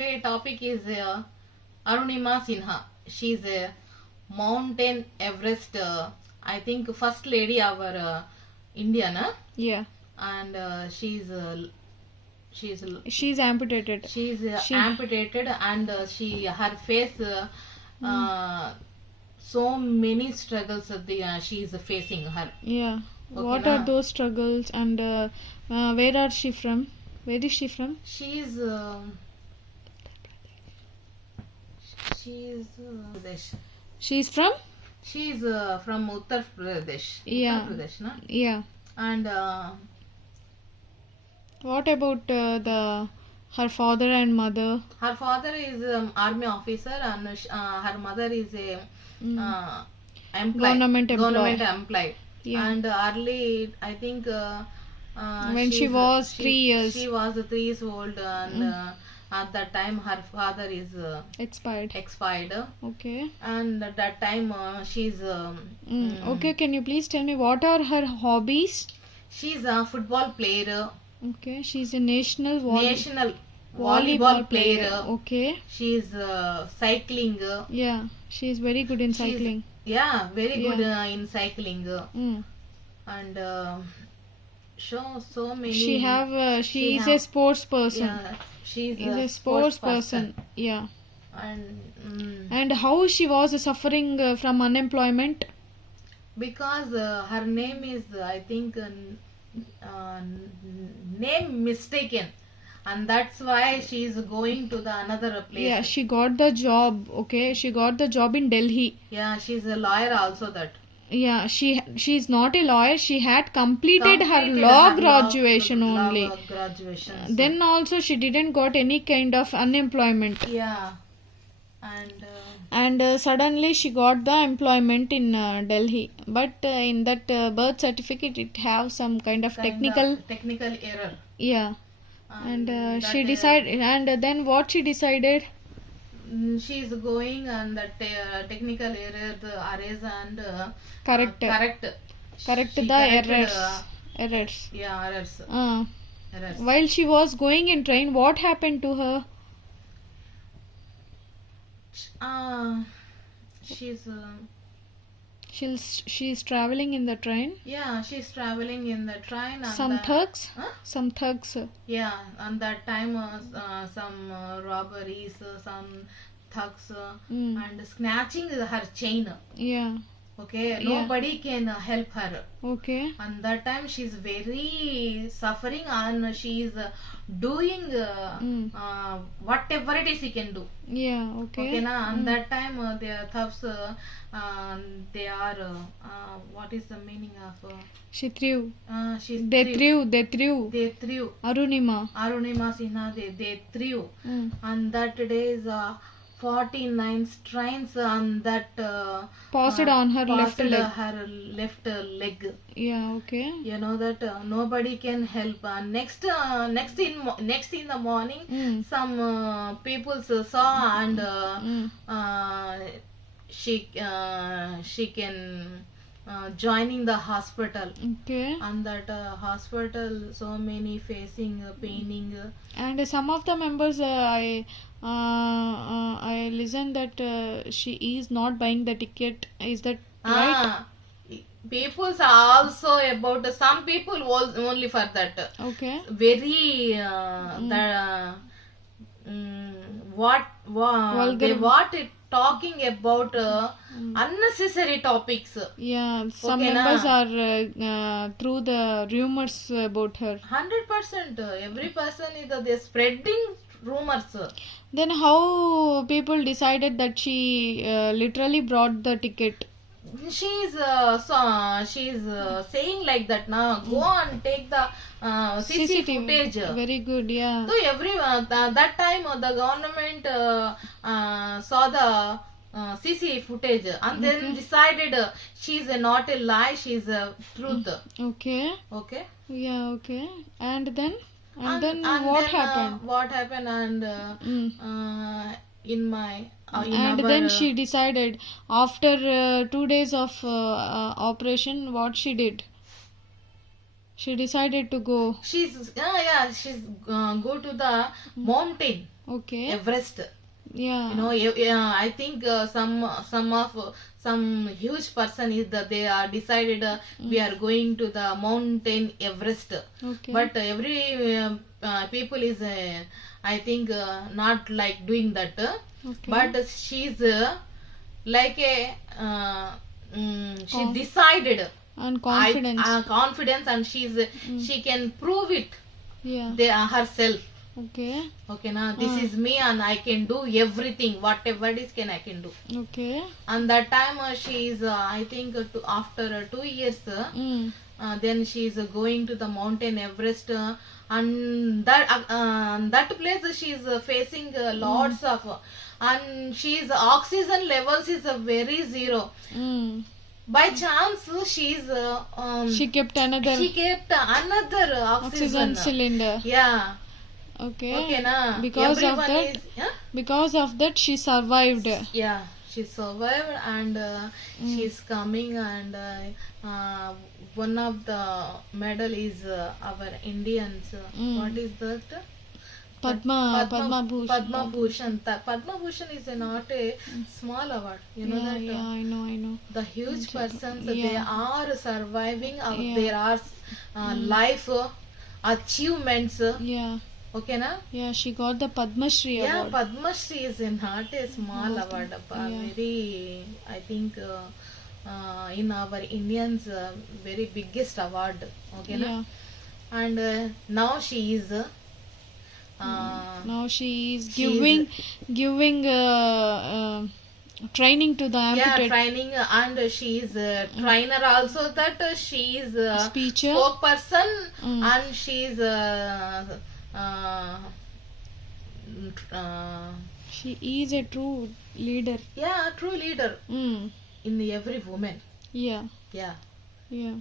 today topic is Arunima Sinha. She's a Mountain Everest, I think first lady of our Indian, Yeah. and she's She's amputated. amputated, and her face so many struggles she is facing her. Yeah. Okay, What na? are those struggles, and where are she from? Where is she from? She's Pradesh. She's from? She's from Uttar Pradesh. Yeah. Uttar Pradesh, na? Yeah. And What about her father and mother? her father is army officer, and her mother is a Government employee. employee. Yeah. And early, I think When she was 3 years. she was 3 years old, and at that time her father is Expired. expired, Okay. and at that time she's Okay, can you please tell me what are her hobbies? she's a football player, Okay, she's a national national volleyball player. Okay. She's cycling. Yeah, she's very good in She's- cycling. Yeah, very good in cycling, Mm. and so many. She is have- a sports person. Yeah, she's Is a sports person. Yeah. and And how she was suffering from unemployment? because her name is, I think, name mistaken, and that's why she is going to the another place. Yeah, she got the job. Okay, she got the job in Delhi. Yeah, she's a lawyer also. That Yeah, she's not a lawyer. She had completed her completed law her graduation law only. graduation. Then also she didn't got any kind of unemployment. Yeah, and Suddenly she got the employment in Delhi. But in that birth certificate it have some kind of technical. technical error. Yeah. And that, she decided. And then what she decided? She is going, and the technical error the erase and Correct. correct The she corrected, errors. Errors. yeah, errors. Errors. While she was going in train, what happened to her? She's She's traveling in the train. yeah, she's traveling in the train, and Some thugs. Huh? Some thugs. Yeah, and that time some robberies, some thugs, and snatching her chain. Yeah. Okay, Yeah. nobody can help her. Okay. And that time she's very suffering, and she's doing whatever it is she can do. Yeah. Okay. Okay, na? And that time the thugs, they are what is the meaning of She threw. she's They threw. they threw Arunima. Arunima Sinha, they threw, Mm. and that day is 49 strains on that Passed on her left passed leg. her left leg. Yeah. Okay. You know that nobody can help. And next in the morning, some people saw, and she can joining the hospital. Okay. And that hospital, so many facing paining. And some of the members, I listened that she is not buying the ticket. Is that right? People are also about some people was only for that. Okay. Very what it talking about unnecessary topics. Yeah. Some Okay, members na? are through the rumors about her. 100%. Every person is they're spreading rumors. Then how people decided that she literally brought the ticket? She's saying like that now. Go and take the CC footage. Very good. Yeah. So everyone that time the government saw the CC footage, and then decided she's not a lie, she's a truth. Okay. Okay. Yeah. Okay. And then what then, happened? What happened? And in my And then she decided after 2 days of operation, what she did? She decided to go. She's she's go to the mountain Okay. Everest. Yeah. You know, I think some huge person is that they are decided we are going to the mountain Everest. Okay. But every people is I think not like doing that. Okay. But she's like a she decided And confidence. confidence, and she can prove it Yeah. they are herself. Okay. Okay, now this is me and I can do everything, whatever it is I can do. Okay. And that time she is I think after 2 years then she is going to the mountain Everest, and that place she is facing lots of and she's oxygen levels is very zero. Mm. By chance She kept another she kept another oxygen cylinder. Yeah. Okay. Okay, na. Because of Everyone that. is, yeah? Because of that, she survived. Yeah, she survived, and she's coming, and one of the medal is our Indians. What is that? Padma Bhushan. Padma Bhushan. Padma Bhushan is not a small award. You know that. Yeah, I know. The huge persons, Yeah. they are surviving. Yeah. There are life achievements. Yeah. Okay, na? Yeah, she got the Padma Shri Yeah, award. Padma Shri is not a small award. Very, I think, in our Indians, very biggest award. Okay, na? Yeah. And now she is. Now she is She giving training to the Yeah, amputated. training, and she is trainer also. That she is Speaker. spokesperson, Mm. and she is She is a true leader. yeah, true leader Mm. in every woman. Yeah. Yeah. Yeah.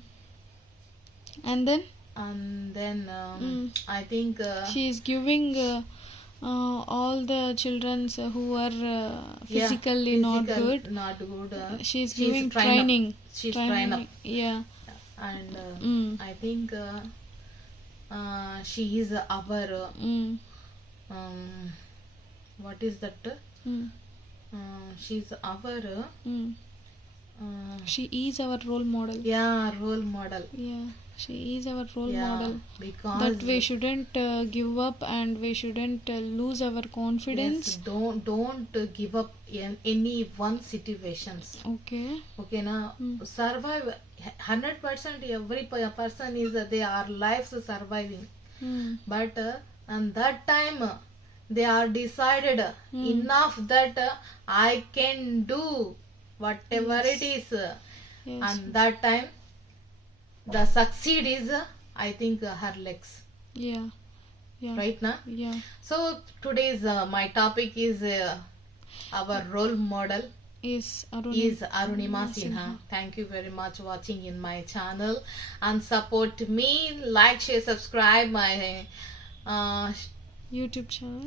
And then And then I think she is giving all the children who are physically not good. She is giving training. She's trainer. Yeah. And Mm. I think she is our what is that? She's our She is our role model. role model. Yeah. She is our role Yeah, model. because That we shouldn't give up, and we shouldn't lose our confidence. yes, don't give up in any one situations. Okay. Okay, now survive 100%. Every person is they are lives surviving, but and that time they are decided enough that I can do whatever it is. Yes. And that time the succeed is I think her legs, Yeah. Yeah. right now. Yeah. So today's my topic is our role model Is is Arunima Sinha. Thank you very much watching in my channel, and support me, like, share, subscribe my YouTube channel.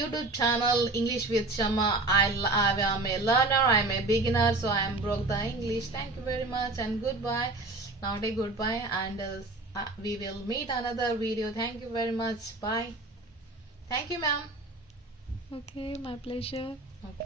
YouTube channel English with Shama. I am a learner, I am a beginner, so I am broke the English. Thank you very much, and goodbye. Nowadays goodbye, and we will meet another video. Thank you very much. Bye. Thank you, ma'am. Okay, my pleasure.